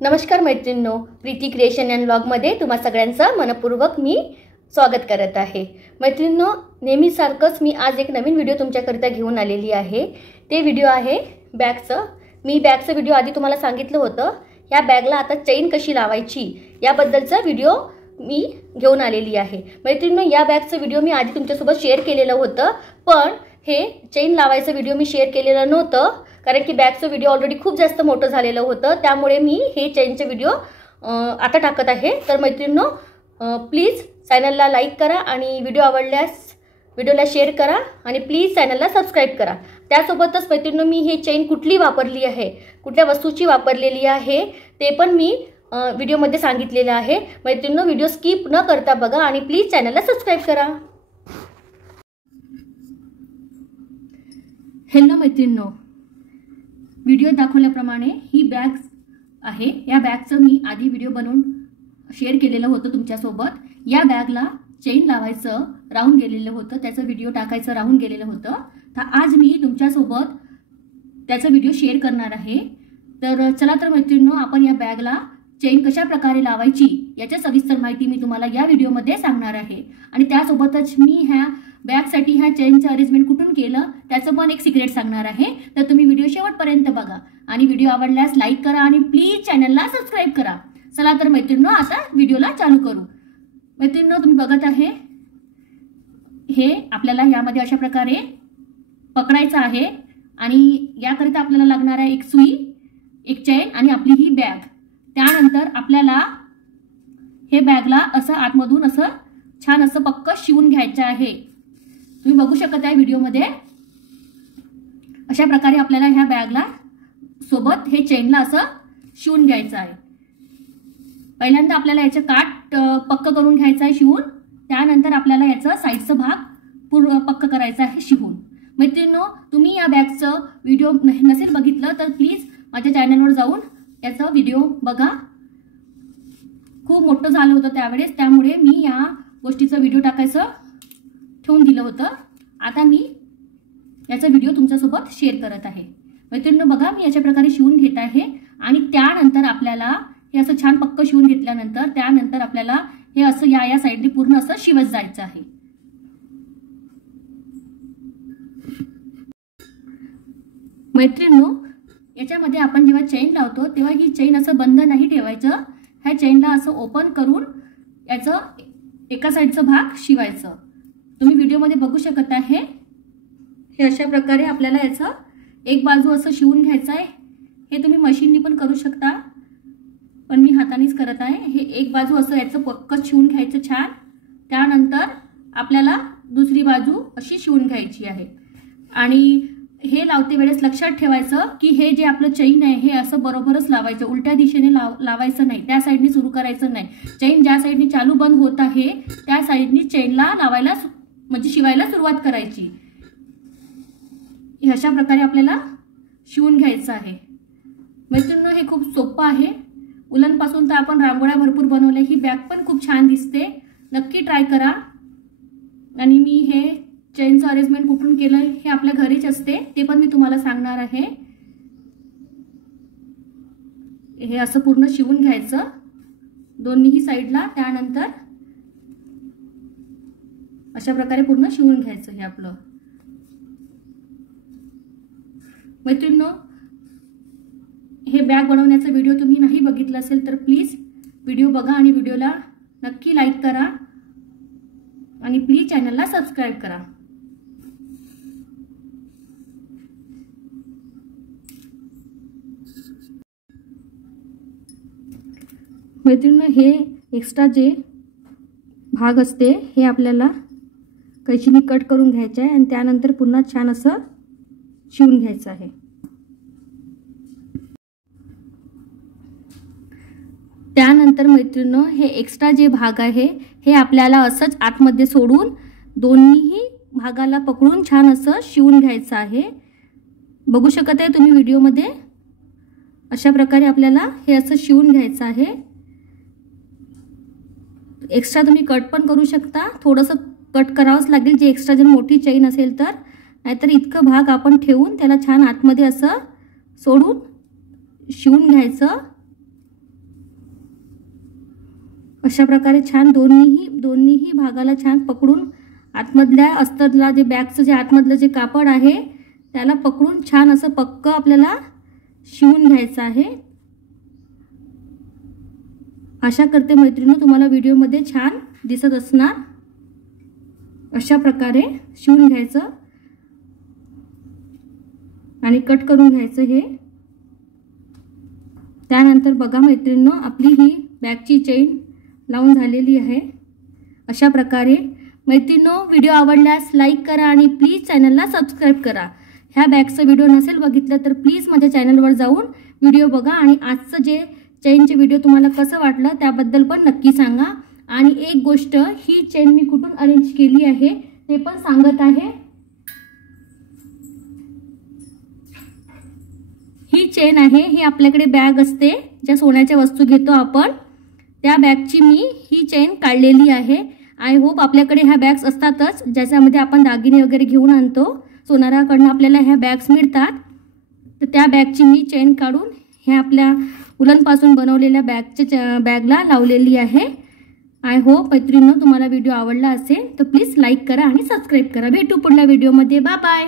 नमस्कार मैत्रिणींनो, Preeti creation and व्लॉगमध्ये तुम्हा सगळ्यांचं मनपूर्वक मी स्वागत करत आहे। मैत्रिणींनो, नेहमीसारखंच मी आज एक नवीन व्हिडिओ तुमच्याकरिता घेऊन आलेली आहे। ते व्हिडिओ आहे बॅगचं। मी बॅगचं व्हिडिओ आधी तुम्हाला सांगितलं होतं। या बॅगला आता चेन कशी लावायची याबद्दलचा व्हिडिओ मी घेऊन आलेली आहे। मैत्रिणींनो, या बॅगचं व्हिडिओ मी आधी तुमच्यासोबत शेअर केलेलं होतं, पण हे चेन लावायचं व्हिडिओ मी शेअर केलेलं नव्हतं, कारण की बॅगचं व्हिडिओ ऑलरेडी खूप जास्त मोठं झालेलं होतं। त्यामुळे मी हे चेनचे व्हिडिओ आता टाकत आहे। तर मैत्रिणींनो, प्लीज चॅनलला लाईक करा आणि व्हिडिओ आवडल्यास व्हिडिओला शेअर करा आणि प्लीज चॅनलला सबस्क्राइब करा। त्यासोबतच मैत्रिणींनो, मी हे चेन कुठली वापरली आहे, कुठल्या वस्तूची वापरलेली आहे ते पण मी व्हिडिओमध्ये सांगितलेलं आहे। मैत्रिणींनो, व्हिडिओ स्किप न करता बघा आणि प्लीज चॅनलला सबस्क्राइब करा। हॅलो मैत्रिणींनो, व्हिडिओ दाखवल्याप्रमाणे ही बॅग आहे। या बॅगचं मी आधी व्हिडिओ बनवून शेअर केलेलं होतं तुमच्यासोबत। या बॅगला चेन लावायचं राहून गेलेलं होतं, त्याचा व्हिडिओ टाकायचं राहून गेलेलं होतं। तर आज मी तुमच्यासोबत त्याचा व्हिडिओ शेअर करणार आहे। तर चला तर मैत्रिणींनो, आपण या बॅगला चेन कशा प्रकारे लावायची याची सविस्तर माहिती मी तुम्हाला या व्हिडिओमध्ये सांगणार आहे। आणि त्यासोबतच मी ह्या बॅगसाठी ह्या चेनचं अरेंजमेंट कुठून केलं त्याचं पण एक सिक्रेट सांगणार आहे। तर तुम्ही व्हिडिओ शेवटपर्यंत बघा आणि व्हिडिओ आवडल्यास लाईक करा आणि प्लीज चॅनलला सबस्क्राइब करा। चला तर मैत्रिणींनो, आता व्हिडिओला चालू करू। मैत्रिणींनो, तुम्ही बघत आहे हे आपल्याला यामध्ये अशा प्रकारे पकडायचं आहे आणि याकरिता आपल्याला लागणार आहे एक सुई, एक चेन आणि आपली ही बॅग। त्यानंतर आपल्याला हे बॅगला असं आतमधून असं छान असं पक्क शिवून घ्यायचं आहे। तुम्ही बघू शकता आहे व्हिडिओमध्ये अशा प्रकारे आपल्याला ह्या बॅगला सोबत हे चेनला असं शिवून घ्यायचं आहे। पहिल्यांदा आपल्याला याचं काठ पक्क करून घ्यायचं आहे शिवून। त्यानंतर आपल्याला याचा साईडचा भाग पूर्ण पक्क करायचा आहे शिवून। मैत्रिणींनो, तुम्ही या बॅगचं व्हिडिओ नसेल बघितलं तर प्लीज माझ्या चॅनलवर जाऊन याचा व्हिडिओ बघा। खूप मोठं झालं होतं त्यावेळेस, त्यामुळे मी या गोष्टीचा व्हिडिओ टाकायचं ठेवून दिलं होतं। आता मी याचा व्हिडिओ तुमच्यासोबत शेअर करत आहे। मैत्रिणींनो, बघा मी अशा प्रकारे शिवून घेत आहे आणि त्यानंतर आपल्याला हे असं छान पक्क शिवून घेतल्यानंतर त्यानंतर आपल्याला हे असं या साईडने पूर्ण असं शिवत जायचं आहे। मैत्रिणींनो, याच्यामध्ये आपण जेव्हा चेन लावतो तेव्हा ही चेन असं बंद नाही ठेवायचं। ह्या चेनला असं ओपन करून याचं एका साईडचा भाग शिवायचं। तुम्ही व्हिडिओमध्ये बघू शकत आहे हे अशा प्रकारे आपल्याला याचं एक बाजू असं शिवून घ्यायचं आहे। हे तुम्ही मशीननी पण करू शकता, पण मी हातानेच करत आहे। हे एक बाजू असं याचं पक्क शिवून घ्यायचं छान। त्यानंतर आपल्याला दुसरी बाजू अशी शिवून घ्यायची आहे आणि हे लावते वेळेस लक्षात ठेवायचं की हे जे आपलं चेन आहे हे असं बरोबरच लावायचं, उलट्या दिशेने लावायचं नाही, त्या साईडने सुरू करायचं नाही। चेन ज्या साईडने चालू बंद होत आहे त्या साईडने चेनला लावायला म्हणजे शिवायला सुरुवात करायची। अशा प्रकारे आपल्याला शिवून घ्यायचं आहे। मैत्रिणींनो, हे खूप सोपं आहे। उलन पासून तर आपण रांगोळ्या भरपूर बनवल्या, ही बॅग पण खूप छान दिसते। नक्की ट्राय करा। आणि मी हे चेनचं अरेंजमेंट कुठून केलं हे आपल्या घरीच असते, ते पण मी तुम्हाला सांगणार आहे। हे असं पूर्ण शिवून घ्यायचं दोन्हीही साईडला। त्यानंतर अशा प्रकारे पूर्ण शिवून घ्यायचं हे आपलं। मैत्रिणींनो, हे बॅग बनवण्याचा व्हिडिओ तुम्ही नाही बघितला असेल तर प्लीज व्हिडिओ बघा आणि व्हिडिओला नक्की लाईक करा आणि प्लीज चॅनलला सबस्क्राइब करा। मैत्रिणींनो, हे एक्स्ट्रा जे भाग असते हे आपल्याला कैचीने कट करून घ्यायचे आहे आणि त्यानंतर पुन्हा छान असं शिवून घ्यायचं आहे। त्यानंतर मैत्रिणींनो, हे एक्स्ट्रा जे भाग आहे हे आपल्याला असंच आतमध्ये सोडून दोन्हीही भागाला पकडून छान असं शिवून घ्यायचं आहे। बघू शकत आहे तुम्ही व्हिडिओमध्ये अशा प्रकारे आपल्याला हे असं शिवून घ्यायचं आहे। एक्स्ट्रा तुम्ही कट पण करू शकता, थोडंसं कट करावंच लागेल जे एक्स्ट्रा जर मोठी चेन असेल तर, नाहीतर इतका भाग आपण ठेवून त्याला छान आतमध्ये असं सोडून शिवून घ्यायचं अशा प्रकारे छान दोन्हीही भागाला छान पकडून आतमधल्या अस्तरला जे बॅगचं जे आतमधलं जे कापड आहे त्याला पकडून छान असं पक्क आपल्याला शिवून घ्यायचं आहे। आशा करते मैत्रिणींनो तुम्हाला व्हिडिओमध्ये छान दिसत असणार। अशा प्रकारे शिवून घ्यायचं आणि कट करून घ्यायचं हे। त्यानंतर बघा मैत्रिणींनो आपली ही बॅगची चेन लावून झालेली आहे। अशा प्रकारे मैत्रिणींनो व्हिडिओ आवडल्यास लाईक करा आणि प्लीज चॅनलला सबस्क्राइब करा। ह्या बॅगचा व्हिडिओ नसेल बघितला तर प्लीज माझ्या चॅनलवर जाऊन व्हिडिओ बघा आणि आजचं जे चेनचे व्हिडिओ तुम्हाला कसं वाटलं त्याबद्दल पण नक्की सांगा। आणि एक गोष्ट, ही चेन मी कुठून अरेंज केली आहे ते पण सांगत आहे। ही चेन आहे, ही आपल्याकडे बॅग असते ज्या सोन्याच्या वस्तू घेतो आपण, त्या बॅगची मी ही चेन काढलेली आहे। आय होप आपल्याकडे ह्या बॅग्स असतातच ज्याच्यामध्ये आपण दागिने वगैरे घेऊन आणतो, सोनाराकडून आपल्याला ह्या बॅग्स मिळतात। तर त्या बॅगची मी चेन काढून हे आपल्या उलनपासून बनवलेल्या बॅगला लावलेली आहे। आय होप मैत्रिणींनो तुम्हाला व्हिडिओ आवडला असेल तर प्लीज लाईक करा आणि सबस्क्राइब करा। भेटू पुढल्या व्हिडिओमध्ये। Bye bye.